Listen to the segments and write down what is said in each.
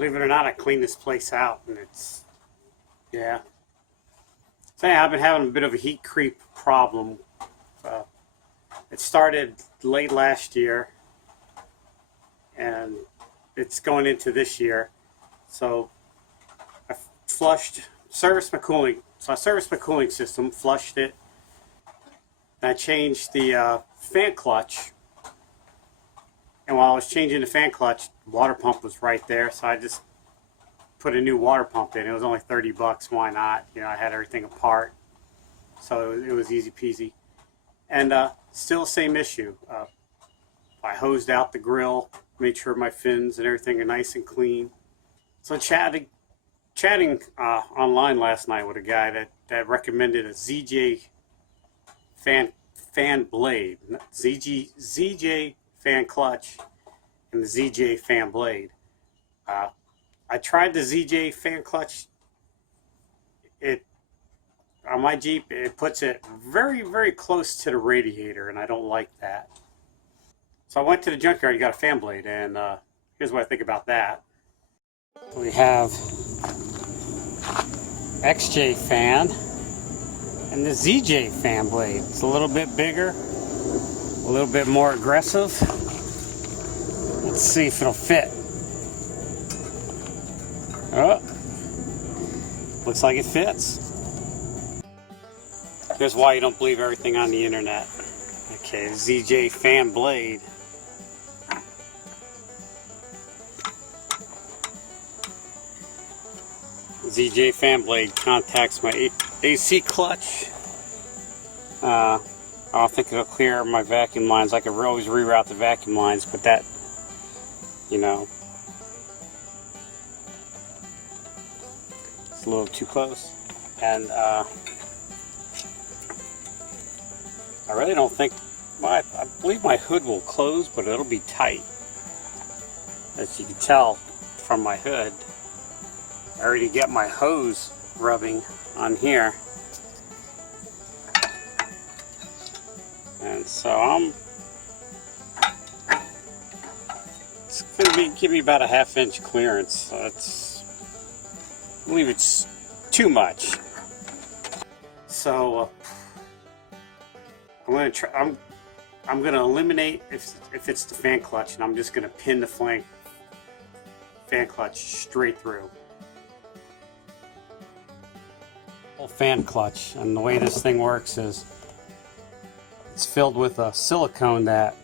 Believe it or not, I cleaned this place out, and it's, yeah. So yeah, I've been having a bit of a heat creep problem. Uh, it started late last year, and it's going into this year. So I serviced my cooling. So I serviced my cooling system, flushed it, and I changed the fan clutch. And while I was changing the fan clutch, the water pump was right there, so I just put a new water pump in. It was only 30 bucks. Why not? You know, I had everything apart, so it was easy peasy. And still same issue. I hosed out the grill, made sure my fins and everything are nice and clean. So chatting online last night with a guy that recommended a ZJ fan blade, ZJ fan clutch, and the ZJ fan blade. I tried the ZJ fan clutch. On my Jeep, it puts it very, very close to the radiator, and I don't like that. So I went to the junkyard, got a fan blade, and here's what I think about that. We have XJ fan and the ZJ fan blade. It's a little bit bigger, a little bit more aggressive. Let's see if it'll fit. Oh, looks like it fits. Here's why you don't believe everything on the internet. Okay, ZJ fan blade. ZJ fan blade contacts my AC clutch. I don't think it'll clear my vacuum lines. I could always reroute the vacuum lines, but that, you know, it's a little too close. And I really don't think, I believe my hood will close, but it'll be tight. As you can tell from my hood, I already get my hose rubbing on here. And so it's going to give me about a ½ inch clearance. So I believe it's too much. So I'm going to eliminate if it's the fan clutch, and I'm just going to pin the fan clutch straight through. Fan clutch, and the way this thing works is it's filled with a silicone that,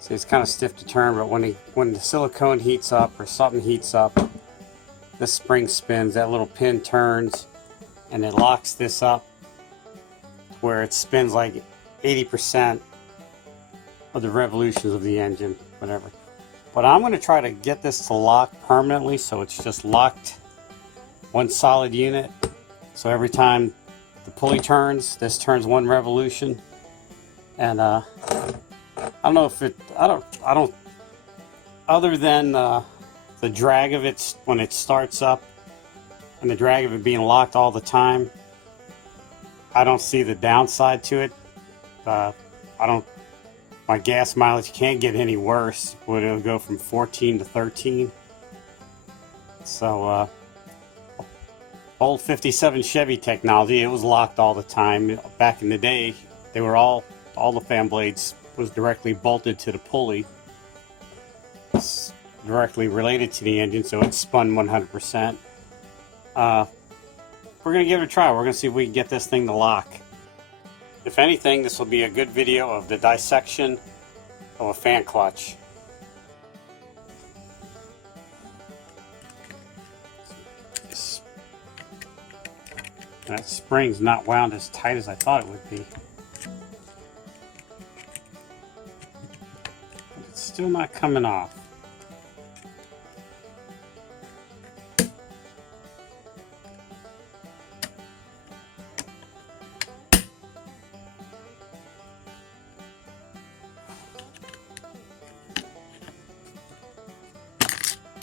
see, it's kind of stiff to turn, but when the silicone heats up or something heats up, this spring spins, that little pin turns, and it locks this up where it spins like 80% of the revolutions of the engine, whatever. But I'm going to try to get this to lock permanently, so it's just locked one solid unit. So every time the pulley turns, this turns one revolution. And I don't know if I don't, other than the drag of it when it starts up and the drag of it being locked all the time, I don't see the downside to it. My gas mileage can't get any worse. It'll go from 14 to 13. So old 57 Chevy technology, it was locked all the time. Back in the day, they were all the fan blades was directly bolted to the pulley. It's directly related to the engine, so it spun 100%. We're going to give it a try. We're going to see if we can get this thing to lock. If anything, this will be a good video of the dissection of a fan clutch. That spring's not wound as tight as I thought it would be. But it's still not coming off.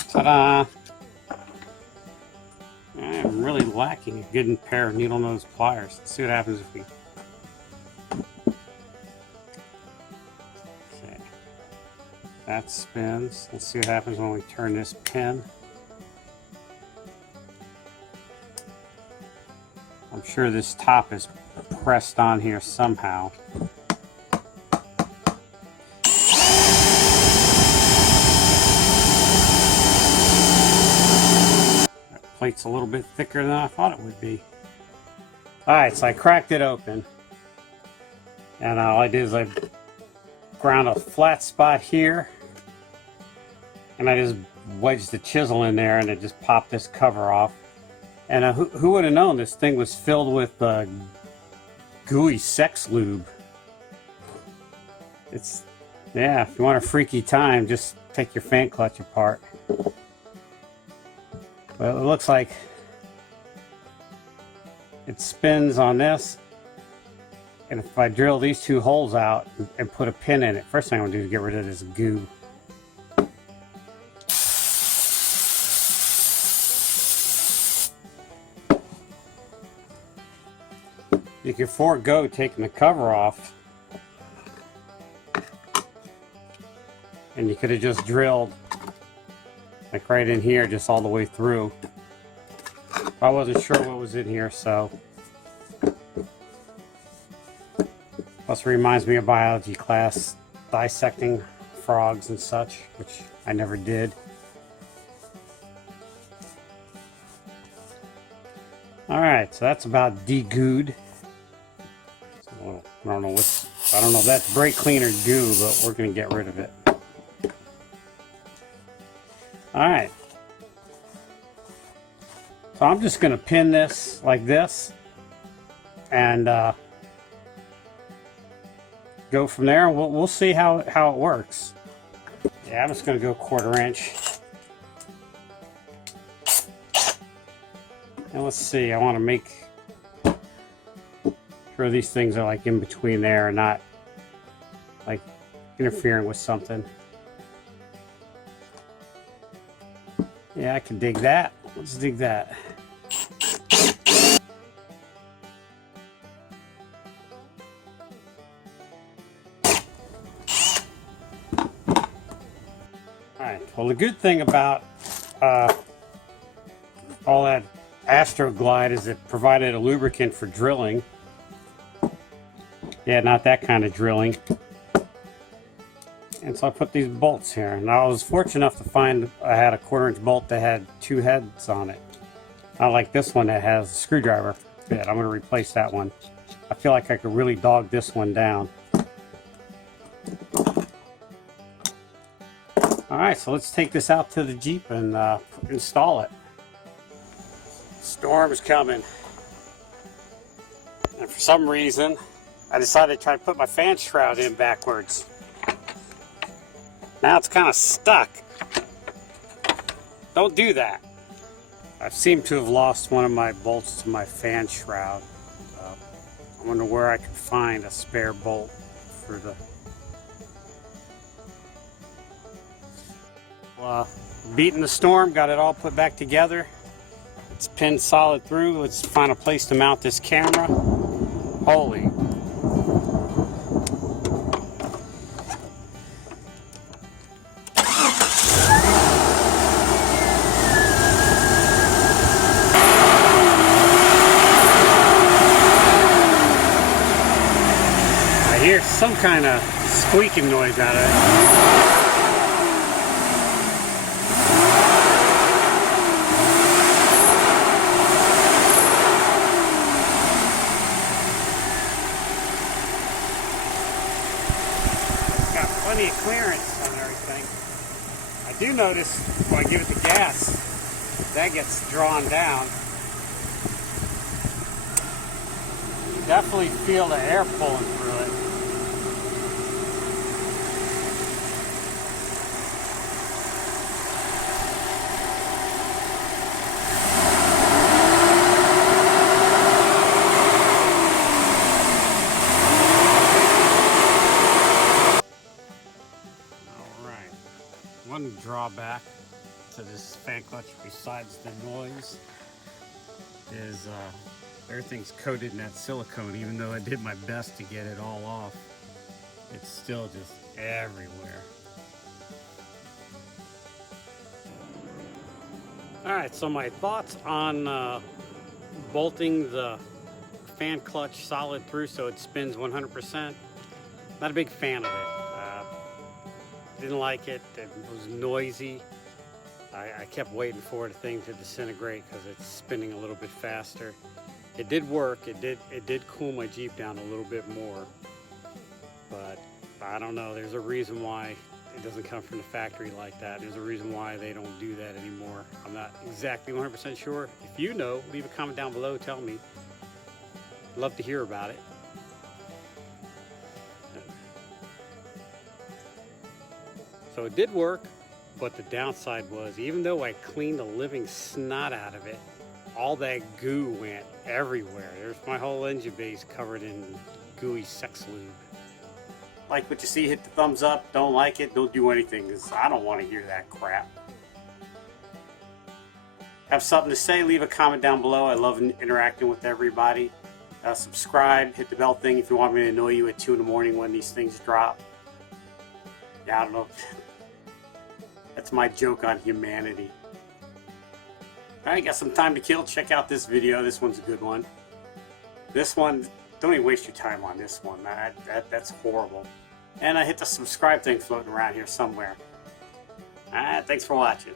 Ta-da! I'm really lacking a good pair of needle nose pliers. Let's see what happens if we... Okay. That spins. Let's see what happens when we turn this pin. I'm sure this top is pressed on here somehow. That plate's a little bit thicker than I thought it would be. Alright, so I cracked it open. And all I did is I ground a flat spot here. And I just wedged the chisel in there and it just popped this cover off. And who would have known this thing was filled with gooey sex lube. It's, yeah, if you want a freaky time, just take your fan clutch apart. Well, it looks like it spins on this. And if I drill these two holes out and put a pin in it, first thing I'm gonna do is get rid of this goo. You can forego taking the cover off, and you could have just drilled like right in here, just all the way through. I wasn't sure what was in here, so. Plus it reminds me of biology class, dissecting frogs and such, which I never did. Alright, so that's about de-gooed. I don't know if that's brake cleaner goo, but we're going to get rid of it. Alright. So I'm just going to pin this like this and go from there. We'll see how it works. Yeah, I'm just going to go 1/4 inch. And let's see, I want to make sure these things are like in between there and not like interfering with something. Yeah, I can dig that. Let's dig that. Alright, well the good thing about all that Astroglide is it provided a lubricant for drilling. Yeah, not that kind of drilling. And so I put these bolts here. Now I was fortunate enough to find I had a 1/4 inch bolt that had 2 heads on it. Not like this one that has a screwdriver bit. I'm going to replace that one. I feel like I could really dog this one down. Alright, so let's take this out to the Jeep and install it. Storm is coming. And for some reason, I decided to try to put my fan shroud in backwards. Now it's kind of stuck. Don't do that. I seem to have lost one of my bolts to my fan shroud. I wonder where I could find a spare bolt for the... beating the storm, got it all put back together. It's pinned solid through. Let's find a place to mount this camera. Holy. I hear some kind of squeaking noise out of it. Plenty of clearance on everything. I do notice when I give it the gas, that gets drawn down. You definitely feel the air pulling through it. One drawback to this fan clutch, besides the noise, is everything's coated in that silicone. Even though I did my best to get it all off, it's still just everywhere. Alright, so my thoughts on bolting the fan clutch solid through so it spins 100%. Not a big fan of it. Didn't like it. It was noisy. I kept waiting for the thing to disintegrate because it's spinning a little bit faster. It did work. It did cool my Jeep down a little bit more. But I don't know. There's a reason why it doesn't come from the factory like that. There's a reason why they don't do that anymore. I'm not exactly 100% sure. If you know, leave a comment down below. Tell me. Love to hear about it. So it did work, but the downside was, even though I cleaned the living snot out of it, all that goo went everywhere. There's my whole engine base covered in gooey sex lube. Like what you see, hit the thumbs up. Don't like it, don't do anything, because I don't want to hear that crap. Have something to say, leave a comment down below. I love interacting with everybody. Subscribe, hit the bell thing if you want me to annoy you at 2 in the morning when these things drop. Yeah, I don't know. That's my joke on humanity. Alright, got some time to kill. Check out this video. This one's a good one. This one, don't even waste your time on this one. That's horrible. And I hit the subscribe thing floating around here somewhere. Alright, thanks for watching.